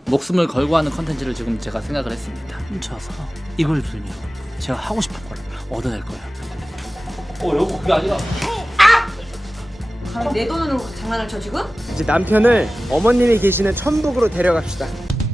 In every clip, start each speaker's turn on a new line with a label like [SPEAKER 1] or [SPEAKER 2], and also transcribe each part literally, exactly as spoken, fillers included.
[SPEAKER 1] 목숨을 걸고 하는 컨텐츠를 지금 제가 생각을 했습니다. 훔쳐서 이걸 빌리로 제가 하고 싶은 걸 얻어낼 거예요. 어 여보 그게 아니라
[SPEAKER 2] 아, 내 돈으로 장난을 쳐 지금?
[SPEAKER 3] 이제 남편을 어머님이 계시는 천북으로 데려갑시다.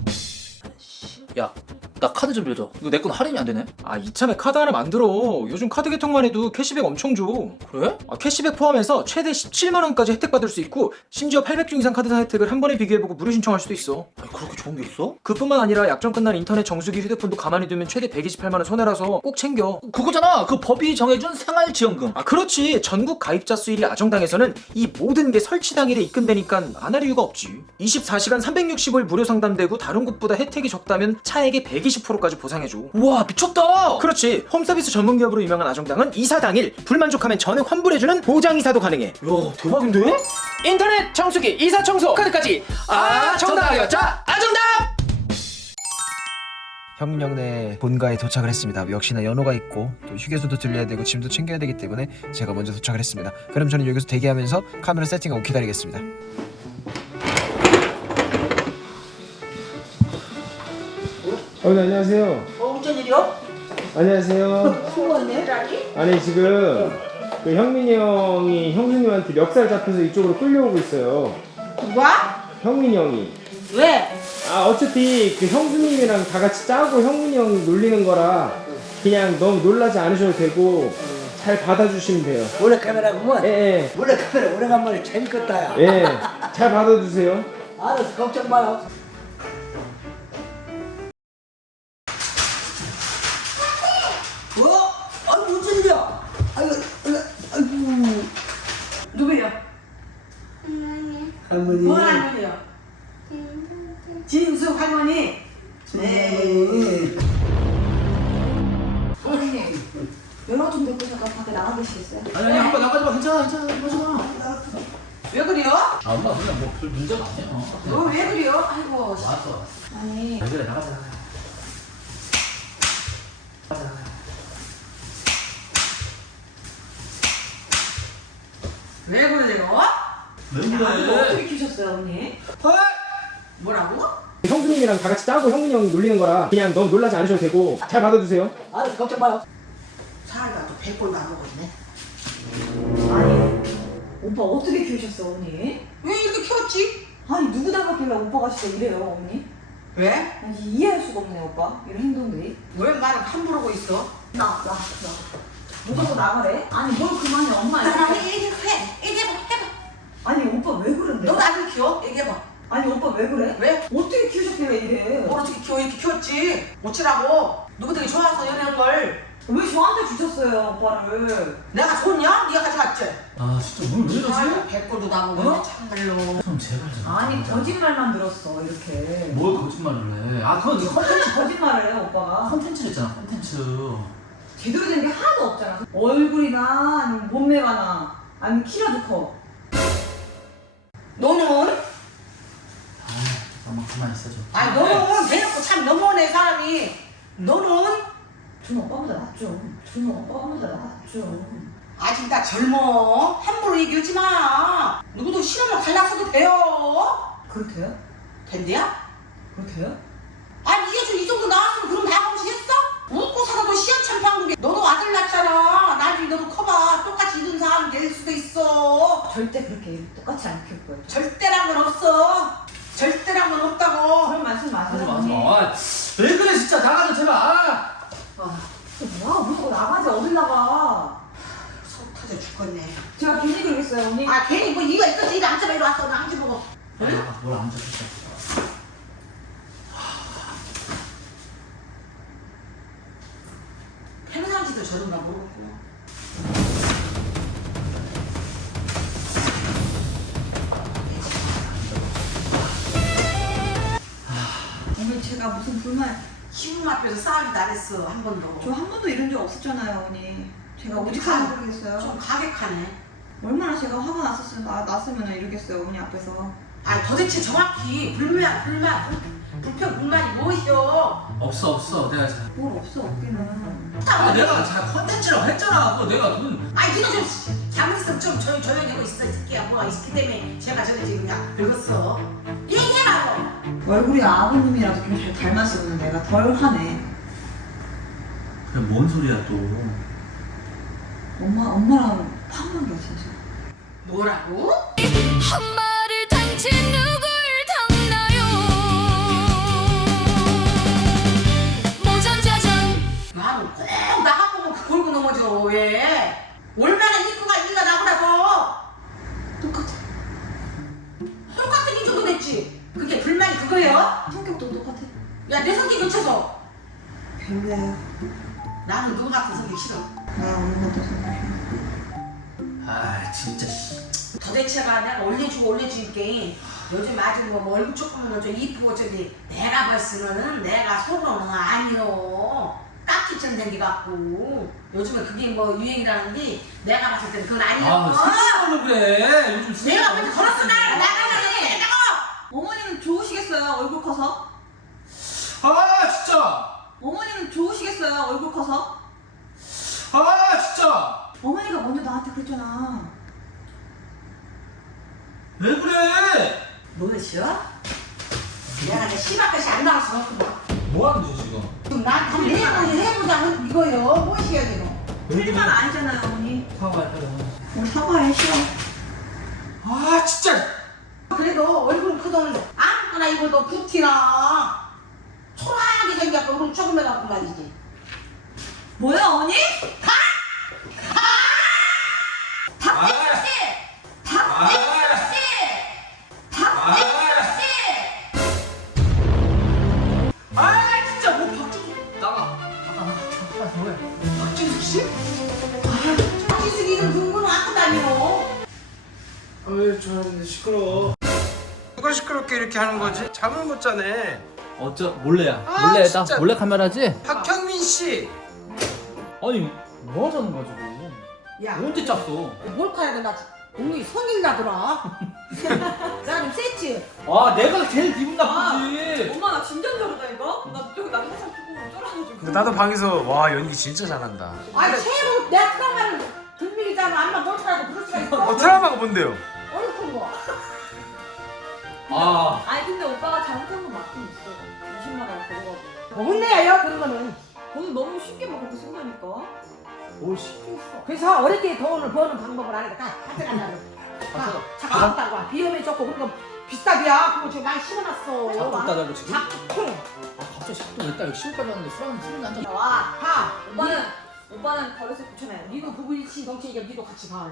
[SPEAKER 1] 야 나 카드 좀 빌려줘. 이거 내 건 할인이 안 되네.
[SPEAKER 3] 아 이참에 카드 하나 만들어. 요즘 카드 개통만 해도 캐시백 엄청 줘.
[SPEAKER 1] 그래?
[SPEAKER 3] 아, 캐시백 포함해서 최대 십칠만 원까지 혜택 받을 수 있고 심지어 팔백 주 이상 카드사 혜택을 한 번에 비교해보고 무료 신청할 수도 있어.
[SPEAKER 1] 아니, 그렇게 좋은 게 있어?
[SPEAKER 3] 그뿐만 아니라 약정 끝난 인터넷 정수기 휴대폰도 가만히 두면 최대 백이십팔만 원 손해라서 꼭 챙겨.
[SPEAKER 1] 그거잖아. 그 법이 정해준 생활지원금.
[SPEAKER 3] 아 그렇지. 전국 가입자 수 일 위 아정당에서는 이 모든 게 설치 당일에 입금되니까 안 할 이유가 없지. 이십사 시간 삼백육십오 일 무료 상담되고 다른 곳보다 혜택이 적다면 차액의 백이십 퍼센트까지 보상해줘.
[SPEAKER 1] 우와 미쳤다.
[SPEAKER 3] 그렇지. 홈서비스 전문기업으로 유명한 아정당은 이사 당일 불만족하면 전액 환불해주는 보장이사도 가능해.
[SPEAKER 1] 야 대박인데?
[SPEAKER 3] 인터넷 청소기, 이사 청소, 카드까지 아정당이었자 아정당! 형령네 본가에 도착을 했습니다. 역시나 연호가 있고 또 휴게소도 들려야 되고 짐도 챙겨야 되기 때문에 제가 먼저 도착을 했습니다. 그럼 저는 여기서 대기하면서 카메라 세팅하고 기다리겠습니다. 어, 네, 안녕하세요.
[SPEAKER 2] 어 어쩐 일이요?
[SPEAKER 3] 안녕하세요.
[SPEAKER 2] 수고했네.
[SPEAKER 3] 아니 지금 그 형민이 형이 형수님한테 멱살 잡혀서 이쪽으로 끌려오고 있어요.
[SPEAKER 2] 누가?
[SPEAKER 3] 형민이 형이.
[SPEAKER 2] 왜?
[SPEAKER 3] 아 어차피 그 형수님이랑 다 같이 짜고 형민이 형이 놀리는 거라 그냥 너무 놀라지 않으셔도 되고 잘 받아주시면 돼요.
[SPEAKER 4] 몰래 카메라구먼.
[SPEAKER 3] 예,
[SPEAKER 4] 몰래 카메라 오래간만에 재밌겠다. 야.
[SPEAKER 3] 예, 예. 잘 받아주세요.
[SPEAKER 4] 알았어, 걱정 마요. 어? 아이고 무슨 일이야? 아이고, 아이고, 아이고.
[SPEAKER 2] 누구야?
[SPEAKER 4] 할머니.
[SPEAKER 2] 뭐 할머니야? 진숙 할머니.
[SPEAKER 4] 네.
[SPEAKER 2] 할머니. 연락 좀 듣고 잠깐 밖에 나가 계시겠어요?
[SPEAKER 1] 아니 아니 아빠 나가지 마. 괜찮아 괜찮아 나가지 마.
[SPEAKER 2] 왜 그래요?
[SPEAKER 1] 아 엄마 그냥 뭐별 문제가 아니야.
[SPEAKER 2] 너 왜 그래요? 아이고. 씨.
[SPEAKER 1] 왔어.
[SPEAKER 2] 아니.
[SPEAKER 1] 왜 그래 나가자. 나가자.
[SPEAKER 2] 왜 그러세요?
[SPEAKER 1] 왜
[SPEAKER 2] 아니
[SPEAKER 1] 그래?
[SPEAKER 2] 어떻게 키우셨어요 언니?
[SPEAKER 4] 헐!
[SPEAKER 2] 뭐라고?
[SPEAKER 3] 형수님이랑 다 같이 짜고 형민이 형이 놀리는 거라 그냥 너무 놀라지 않으셔도 되고 잘 받아주세요.
[SPEAKER 4] 알았어, 걱정 마요.
[SPEAKER 2] 살이가 또 백골도 안 먹었네. 아니 오빠 어떻게 키우셨어 언니? 왜 이렇게 키웠지? 아니 누구 닮았길래 오빠가 진짜 이래요 언니? 왜? 아니 이해할 수가 없네 오빠 이런 행동들이. 왜 말을 함부로 하고 있어? 나 나 나. 무조건 나가래? 아니 뭘 그만해 엄마.
[SPEAKER 5] 나랑 얘기해. 얘기해봐. 해봐.
[SPEAKER 2] 아니 오빠 왜 그런데?
[SPEAKER 5] 너도 아들 키워? 얘기해봐.
[SPEAKER 2] 아니 오빠 왜 그래?
[SPEAKER 5] 왜?
[SPEAKER 2] 어떻게 키우셨길래 이래?
[SPEAKER 5] 뭘 어떻게 키워? 이렇게 키웠지. 어찌라고? 누구 되게 좋아서 연애한 걸.
[SPEAKER 2] 왜 저한테 주셨어요 오빠를?
[SPEAKER 5] 내가 좋냐? 네가 가져갔지.
[SPEAKER 1] 아 진짜 뭘 왜 이러지?
[SPEAKER 5] 아유, 백골도 나보고
[SPEAKER 2] 어?
[SPEAKER 5] 참말로.
[SPEAKER 1] 형 제발 좀.
[SPEAKER 2] 아니 거짓말만 들었어 이렇게.
[SPEAKER 1] 뭘 거짓말을 해? 아 그건 네 컨텐츠
[SPEAKER 2] 거짓말을 해요 오빠가.
[SPEAKER 1] 컨텐츠 했잖아 컨텐츠.
[SPEAKER 2] 제대로 된 게 하나도 없잖아. 얼굴이나 아니면 몸매가나 아니면 키라도 커.
[SPEAKER 5] 너는?
[SPEAKER 1] 아 엄마 가만 있어 좀.
[SPEAKER 5] 아니 너는 대놓고 참 너무하네 사람이. 너는?
[SPEAKER 2] 저는 오빠보다 낫죠. 저는 오빠보다 낫죠.
[SPEAKER 5] 아직 나 젊어. 함부로 얘기하지 마. 누구도 실험을 갈라서도 돼요.
[SPEAKER 2] 그렇대요?
[SPEAKER 5] 된대야?
[SPEAKER 2] 그렇대요?
[SPEAKER 5] 아니 이게 좀 이 정도 나왔으면 그럼 다 검시했어? 웃고 살아도 시원찮게 너도 아들 낳잖아. 나중에 너도 커봐. 똑같이 이런 사람 될 수도 있어.
[SPEAKER 2] 절대 그렇게 똑같이 안 키울 거예요.
[SPEAKER 5] 절대란 건 없어. 절대란 건 없다고.
[SPEAKER 2] 그런 말씀
[SPEAKER 1] 하지
[SPEAKER 2] 마세요.
[SPEAKER 1] 마 하지
[SPEAKER 2] 언니.
[SPEAKER 1] 마. 아, 왜 그래 진짜 나가자 제발. 아.
[SPEAKER 2] 아, 뭐야? 무조건 나가지 어딜 나가?
[SPEAKER 5] 속 터져 죽겠네.
[SPEAKER 2] 제가 괜히 그러겠어요 언니?
[SPEAKER 5] 아 괜히 뭐 이거 있었지. 이거 앉아봐. 이리 왔어. 나 앉아보고.
[SPEAKER 1] 아, 뭘 앉아 진짜.
[SPEAKER 5] 평상시도 저런가 모르겠구나.
[SPEAKER 2] 오늘 제가 무슨 불만?
[SPEAKER 5] 신문 앞에서 싸우기도 안 했어. 한 번도.
[SPEAKER 2] 저 한 번도 이런 적 없었잖아요 언니. 제가
[SPEAKER 5] 어디
[SPEAKER 2] 어디까지
[SPEAKER 5] 가-
[SPEAKER 2] 모르겠어요.
[SPEAKER 5] 좀 가격하네.
[SPEAKER 2] 얼마나 제가 화가 났었으면 나, 났으면 이러겠어요 언니 앞에서.
[SPEAKER 5] 아 도대체 정확히 불만 불만 불- 불평 불만이 무엇이요?
[SPEAKER 1] 없어 없어 내가 자,
[SPEAKER 2] 뭘 없어 없기는.
[SPEAKER 1] 아 내가 자 컨텐츠라고 했잖아. 그거 내가 돈
[SPEAKER 5] 아니 니가 좀 잘못했으면 좀 조용, 조용히 하고 있어 이 새끼야. 뭐가 있기 때문에 제가 저래 지금 그냥 늙었어. 얘기해라 너.
[SPEAKER 2] 얼굴이 아버님이라도 좀 잘 닮았으면 내가 덜 화내.
[SPEAKER 1] 그냥 뭔 소리야 또.
[SPEAKER 2] 엄마 엄마랑 판만겨 진짜.
[SPEAKER 5] 뭐라고?
[SPEAKER 6] 한마를 당신 누굴 닮나요 모전자전
[SPEAKER 5] 야너 꼭 나하고 골고 넘어져 왜? 얼마나 이쁘가 이가 나보라고.
[SPEAKER 2] 똑같아.
[SPEAKER 5] 똑같은 인정도 됐지. 그게 불만이 그거예요?
[SPEAKER 2] 성격도 똑같아.
[SPEAKER 5] 야 내 성격 고쳐서.
[SPEAKER 2] 별로야.
[SPEAKER 5] 나는 너 같은 성격 싫어.
[SPEAKER 2] 나 엄마도 성격.
[SPEAKER 1] 아 진짜 씨.
[SPEAKER 5] 도대체가 내가 올려주고 올려줄게. 요즘 아주 뭐 얼굴 조금은 좀 이쁘고 저기 내가 봤으면은 내가 속으로는 아니요. 딱지처럼 생겨갖고 요즘에 그게 뭐 유행이라는데 내가 봤을 때는 그건 아니요.
[SPEAKER 1] 아 생각하면 그래. 요즘 생각
[SPEAKER 5] 내가 먼저 걸었어 나 나가래 내가.
[SPEAKER 2] 어머니는 좋으시겠어요 얼굴 커서?
[SPEAKER 1] 아 진짜.
[SPEAKER 2] 어머니는 좋으시겠어요 얼굴 커서?
[SPEAKER 1] 아 진짜.
[SPEAKER 2] 어머니가 먼저 나한테 그랬잖아.
[SPEAKER 1] 왜 그래?
[SPEAKER 5] 뭐였어? 내가 내 씨발까지 안 나갈 수가 없구만.
[SPEAKER 1] 뭐 하는 거지 지금?
[SPEAKER 5] 지금 나한테 한번 해보자 해보자 이거요. 무엇이야 지금?
[SPEAKER 2] 틀리면 아니잖아요 어머니.
[SPEAKER 1] 사과할까요?
[SPEAKER 2] 우리 사과해 싫어.
[SPEAKER 1] 아 진짜.
[SPEAKER 5] 그래도 얼굴 크던 아무거나 입어도 붓티나 초라하게 생겼고 그럼 조금 해갖고 말이지.
[SPEAKER 2] 뭐야 어머니?
[SPEAKER 1] 아, 아 진짜 뭐 박진수 나가 나가 나가 나가 뭐야? 박진수 씨?
[SPEAKER 5] 박진수 이름 누구는 갖고 다니노?
[SPEAKER 4] 왜 저러는데 시끄러워. 누가 시끄럽게 이렇게 하는 거지? 잠을 못 자네.
[SPEAKER 1] 어쩌 몰래야.
[SPEAKER 4] 아,
[SPEAKER 1] 몰래 나
[SPEAKER 4] 진짜.
[SPEAKER 1] 몰래 카메라지?
[SPEAKER 4] 박형민 씨.
[SPEAKER 1] 아니 뭐 하자는 거야 지금?
[SPEAKER 5] 야
[SPEAKER 1] 언제 짰어?
[SPEAKER 5] 몰카야 나 오늘 성일 나더라. 나좀 셌지?
[SPEAKER 1] 아 내가 제일 기분 나쁘지.
[SPEAKER 2] 엄마 나 진짜 저러다 이거? 나 저기 나 항상 조금 쫄아가지고.
[SPEAKER 4] 나도 방에서 와 연기 진짜 잘한다.
[SPEAKER 5] 아니 최고 내 트라우마를 들밀이잖아. 안마 몰카라고 부를 수가 있어?
[SPEAKER 4] 어 트라우마가 뭔데요?
[SPEAKER 5] 어이 큰 거.
[SPEAKER 1] 아
[SPEAKER 2] 아니 근데 오빠가 잘못한 건 맞긴 있어. 이십만 원 벌어가지고.
[SPEAKER 5] 혼내요 그런 거는.
[SPEAKER 2] 저는 너무 쉽게 막 그렇게 쓴다니까.
[SPEAKER 1] 뭘 시켰어?
[SPEAKER 5] 그래서 어릴 때 돈을 버는 방법을 아니까 가져가려고.
[SPEAKER 1] 가져.
[SPEAKER 5] 작곡 따고 비염이 좋고 그런 거 비싸비야. 그거 지금 많이 심어놨어.
[SPEAKER 1] 작곡 따자고 지금?
[SPEAKER 5] 작곡.
[SPEAKER 1] 아 갑자기 작동 왜 따요? 시골까지 왔는데 술 한잔 술은 한잔.
[SPEAKER 5] 와 가.
[SPEAKER 2] 오빠는 오빠는 버릇을 고쳐놔요.
[SPEAKER 5] 니도 부부 일치 덩치니까 니도 같이 가.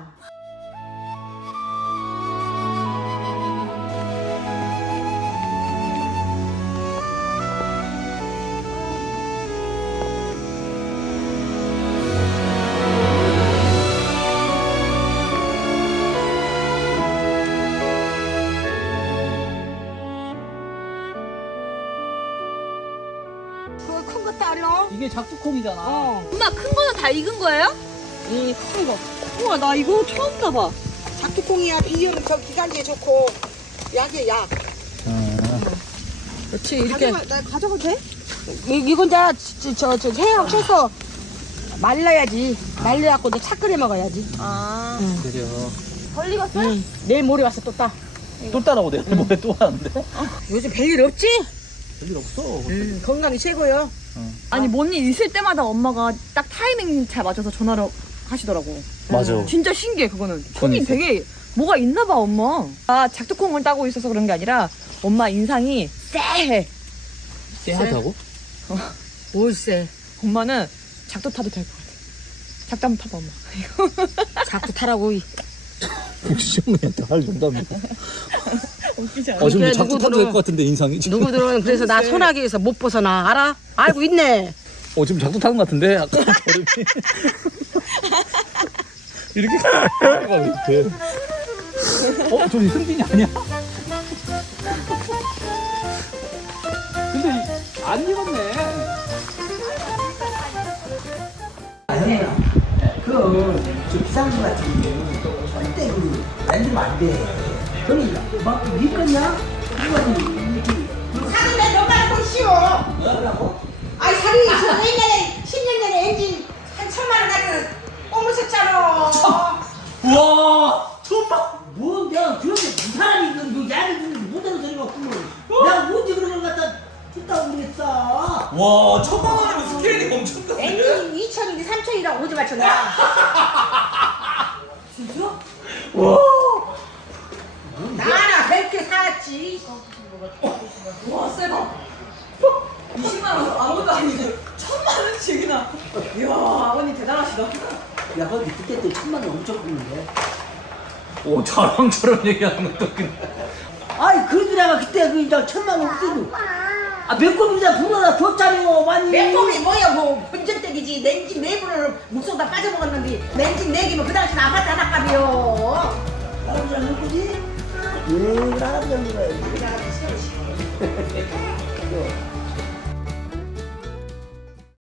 [SPEAKER 5] 그거 큰 거 따려?
[SPEAKER 1] 이게 작두콩이잖아.
[SPEAKER 5] 어.
[SPEAKER 2] 엄마 큰 거는 다 익은 거예요?
[SPEAKER 5] 이 큰 거.
[SPEAKER 2] 우와 나 이거 처음 봐봐.
[SPEAKER 5] 작두콩이야. 비염은 저 기관지에 좋고 약이야 약.
[SPEAKER 2] 그렇지 이렇게.
[SPEAKER 5] 가져가, 나 가져가도 돼? 이, 이건 이제 저, 저, 저 해양 채소 말라야지. 말려갖고 이제 차 끓여 먹어야지.
[SPEAKER 2] 아.
[SPEAKER 1] 그래요.
[SPEAKER 2] 덜 익었어?
[SPEAKER 5] 응. 내일 모레 와서 또 따.
[SPEAKER 1] 또 따라고 내가 뭐에 또 하는데?
[SPEAKER 5] 요즘 별일 없지?
[SPEAKER 1] 별일 없어.
[SPEAKER 5] 응. 건강이 최고요.
[SPEAKER 2] 아니 뭔 일 있을 때마다 엄마가 딱 타이밍 잘 맞춰서 전화를 하시더라고.
[SPEAKER 1] 맞아.
[SPEAKER 2] 진짜 신기해 그거는.
[SPEAKER 1] 그건
[SPEAKER 2] 톤이
[SPEAKER 1] 있어.
[SPEAKER 2] 되게 뭐가 있나 봐 엄마. 아 작두콩을 따고 있어서 그런 게 아니라 엄마 인상이 쎄해.
[SPEAKER 1] 쎄하다고?
[SPEAKER 5] 올세.
[SPEAKER 2] 엄마는 작두 타도 될 것 같아. 작두 한번 타봐 엄마.
[SPEAKER 5] 자꾸 타라고.
[SPEAKER 1] 시어머니한테 할 농담이야.
[SPEAKER 2] 웃기지 않아?
[SPEAKER 1] 어 지금
[SPEAKER 5] 그래,
[SPEAKER 1] 작두 타도
[SPEAKER 5] 누구들은-
[SPEAKER 1] 될 것 같은데 인상이 지금.
[SPEAKER 5] 누구들은 그래서 나 소나기에서 못 벗어나. 알아? 알고 있네.
[SPEAKER 1] 어 지금 작두 타는 것 같은데 아까 버릇이. 이렇게 가가 이렇게. 어 저기 승진이 아니야? 근데 안 익었네.
[SPEAKER 7] 아형아, 그저 비싼 거 같은 게 절대 그 만들면 안 돼. 너는 막 믿겠냐? 이거는 이렇게
[SPEAKER 5] 사는 내 너가 알고 있어.
[SPEAKER 7] 뭐라고? 천만 원 했어.
[SPEAKER 1] 와 천만 원이면 스케일이 엄청 큰데?
[SPEAKER 5] 엔진 이천인데 삼천이라고 오지 마쳤나?
[SPEAKER 2] 진짜?
[SPEAKER 1] 와
[SPEAKER 5] 나나 백개 사왔지.
[SPEAKER 2] 와 세다. 이십만 원 아무것도 아니고 천만 원씩이나. 이야 아버님 대단하시다.
[SPEAKER 7] 야, 근데 그때 또 천만 원 엄청 컸는데.
[SPEAKER 1] 오 자랑처럼 얘기하는 것도 근데
[SPEAKER 7] 아이, 그래도 내가 그때 그 이제 천만 원 없어도. 아, 몇 건이나 불러다 줬잖아요, 많이.
[SPEAKER 5] 맥공이 뭐야 뭐 본전댁이지. 냉진 네 분을 묵소다 빠져먹었는데 냉진 네 개면 그 당시 아파트 하나 값이요.
[SPEAKER 7] 할아버지랑 할 거지? 응, 할아버지랑 놀아야지.
[SPEAKER 5] 그래, 싫어, 싫어.